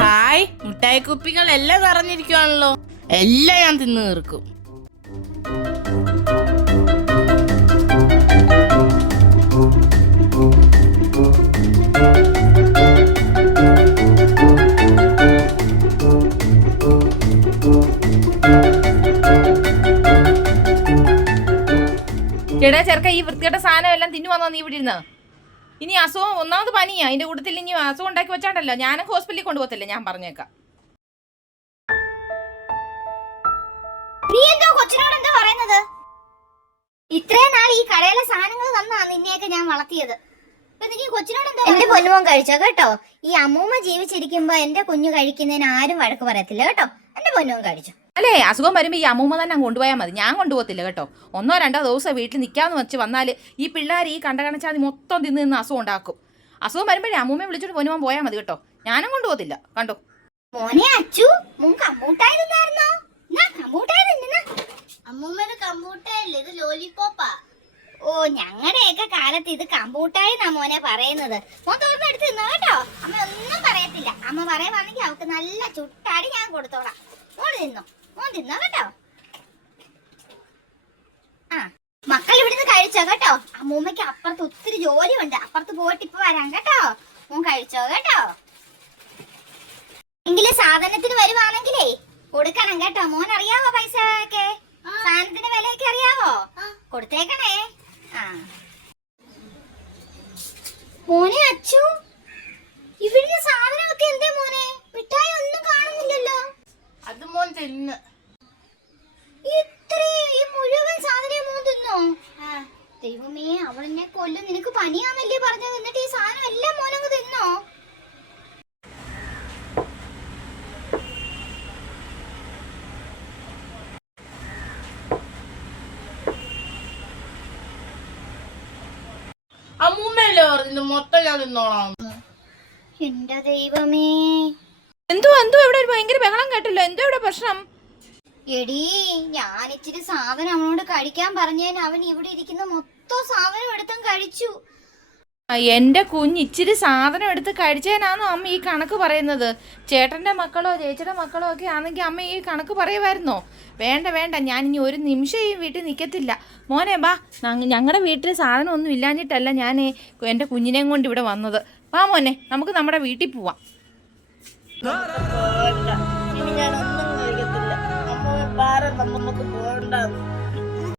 Hi, മിഠായി കുപ്പികൾ എല്ലാം നിറഞ്ഞിരിക്കുവാണല്ലോ. എല്ലാം ഞാൻ തിന്നു തീർക്കും. ചേട്ടാ ചെറുക്ക, ഈ വൃത്തികെട്ട സാധനം എല്ലാം തിന്നു വന്നോ നീ ഇവിടെ ഇരുന്ന്? ഇനി അസുഖം ഒന്നാമത് പനിയാ, അതിന്റെ കൂട്ടത്തിൽ ഇനി അസുഖം ഉണ്ടാക്കി വെച്ചാണ്ടല്ലോ ഞാനും ഹോസ്പിറ്റലിൽ കൊണ്ടുപോകത്തില്ല, ഞാൻ പറഞ്ഞേക്കാം. നീ എന്തോ കൊച്ചിനോട് എന്താ പറയുന്നത്? ഇത്രയും നാൾ ഈ കടയിലെ സാധനങ്ങൾ തന്നാ നിന്നെയൊക്കെ ഞാൻ വളർത്തിയത്. എന്റെ പൊന്നുമോൻ കഴിച്ചോ കേട്ടോ. ഈ അമ്മൂമ്മ ജീവിച്ചിരിക്കുമ്പോ എന്റെ കുഞ്ഞു കഴിക്കുന്നതിന് ആരും വഴക്ക് പറയത്തില്ല കേട്ടോ. എന്റെ പൊന്നുമോൻ കഴിച്ചു. അല്ലേ, അസുഖം വരുമ്പോൾ ഈ അമ്മൂമ്മ തന്നെ കൊണ്ടുപോയാൽ മതി, ഞാൻ കൊണ്ടുപോകത്തില്ല കേട്ടോ. 1-2 ദിവസം വീട്ടിൽ നിൽക്കാന്ന് വെച്ച് വന്നാൽ ഈ പിള്ളേർ ഈ കണ്ടകണച്ചാതി മൊത്തം തിന്ന് അസുഖം ഉണ്ടാക്കും. അസുഖം വരുമ്പോഴേ അമ്മൂമ്മയെ വിളിച്ചിട്ട് പൊന്നുമോൻ പോയാൽ മതി കേട്ടോ, ഞാനും കൊണ്ടുപോകത്തില്ല. കണ്ടോ മോനെ അച്ചു, മോൻ കമ്പൂട്ടായി തിന്നായിരുന്നോ? കമ്പൂട്ടായി തിന്ന. അമ്മൂമ്മയുടെ കമ്പൂട്ടായില്ലേ, ഇത് ലോലിപോപ്പാ. ഓ, ഞങ്ങളുടെയൊക്കെ കാലത്ത് ഇത് കമ്പൂട്ടായി എന്നാ മോനെ പറയുന്നത്. മോൻ തോർന്നെടുത്ത് തിന്നോ കേട്ടോ. അമ്മ ഒന്നും പറയത്തില്ല. അമ്മ പറയുവാണെങ്കിൽ അവൾക്ക് നല്ല ചുട്ടാടി ഞാൻ കൊടുത്തോളാം. മോള് തിന്നോ, മോൻ തിന്നോ കേട്ടോ. ആ, മക്കൾ ഇവിടുന്ന് കഴിച്ചോ കേട്ടോ. അമ്മൂമ്മയ്ക്ക് അപ്പുറത്ത് ഒത്തിരി ജോലിയുണ്ട്, അപ്പുറത്ത് പോയിട്ട് ഇപ്പൊ വരാം കേട്ടോ. മോൻ കഴിച്ചോ കേട്ടോ. എങ്കിലും സാധനത്തിന് വരുവാണെങ്കിലേ കൊടുക്കണം കേട്ടോ. മോൻ അറിയാവോ പൈസ ഒക്കെ, സാധനത്തിന്റെ വിലയൊക്കെ അറിയാവോ? കൊടുത്തേക്കണേ. ആ മോനെ അച്ചു, ഇവിടുന്ന് സാധനമൊക്കെ എന്തേ മോനെ? മിഠായി ഒന്നും കാണുന്നില്ലല്ലോ. അത് മോൻ തിന്ന്. ഈ മുഴുവൻ സാധനം മോൻ തിന്നോ? ദൈവമേ, അവളെന്നെ കൊല്ലും. നിനക്ക് പനിയാന്നല്ലേ പറഞ്ഞത്, എന്നിട്ട് ഈ സാധനം എല്ലാം മോനങ്ങ് തിന്നോ? അമ്മൂമ്മയല്ലേ പറഞ്ഞു മൊത്തം ഞാൻ തിന്നോളാം. എന്റെ ദൈവമേ, എന്തോ ഇവിടെ ഒരു ഭയങ്കര ബഹളം കേട്ടല്ലോ, എന്തോ ഇവിടെ പ്രശ്നം? എടീ, ഞാൻ ഇച്ചിരി സാധനം അവനോട് കഴിക്കാൻ പറഞ്ഞതിന് അവൻ ഇവിടെ ഇരിക്കുന്ന മൊത്തം സാധനം എടുത്തും കഴിച്ചു. എന്റെ കുഞ്ഞ് ഇച്ചിരി സാധനം എടുത്ത് കഴിച്ചതിനാണോ അമ്മ ഈ കണക്ക് പറയുന്നത്? ചേട്ടന്റെ മക്കളോ ചേച്ചിയുടെ മക്കളോ ഒക്കെ ആണെങ്കിൽ അമ്മ ഈ കണക്ക് പറയുമായിരുന്നോ? വേണ്ട, ഞാൻ ഇനി ഒരു നിമിഷം ഈ വീട്ടിൽ നിൽക്കത്തില്ല. മോനെ ബാ, ഞങ്ങളുടെ വീട്ടിൽ സാധനം ഒന്നും ഇല്ലാഞ്ഞിട്ടല്ല ഞാൻ എൻ്റെ കുഞ്ഞിനെയും കൊണ്ട് ഇവിടെ വന്നത്. വാ മോനെ, നമുക്ക് നമ്മുടെ വീട്ടിൽ പോവാം. ഇനി ഞാനൊന്നും കഴിക്കത്തില്ല. അമ്മ നമുക്ക് പോകണ്ട.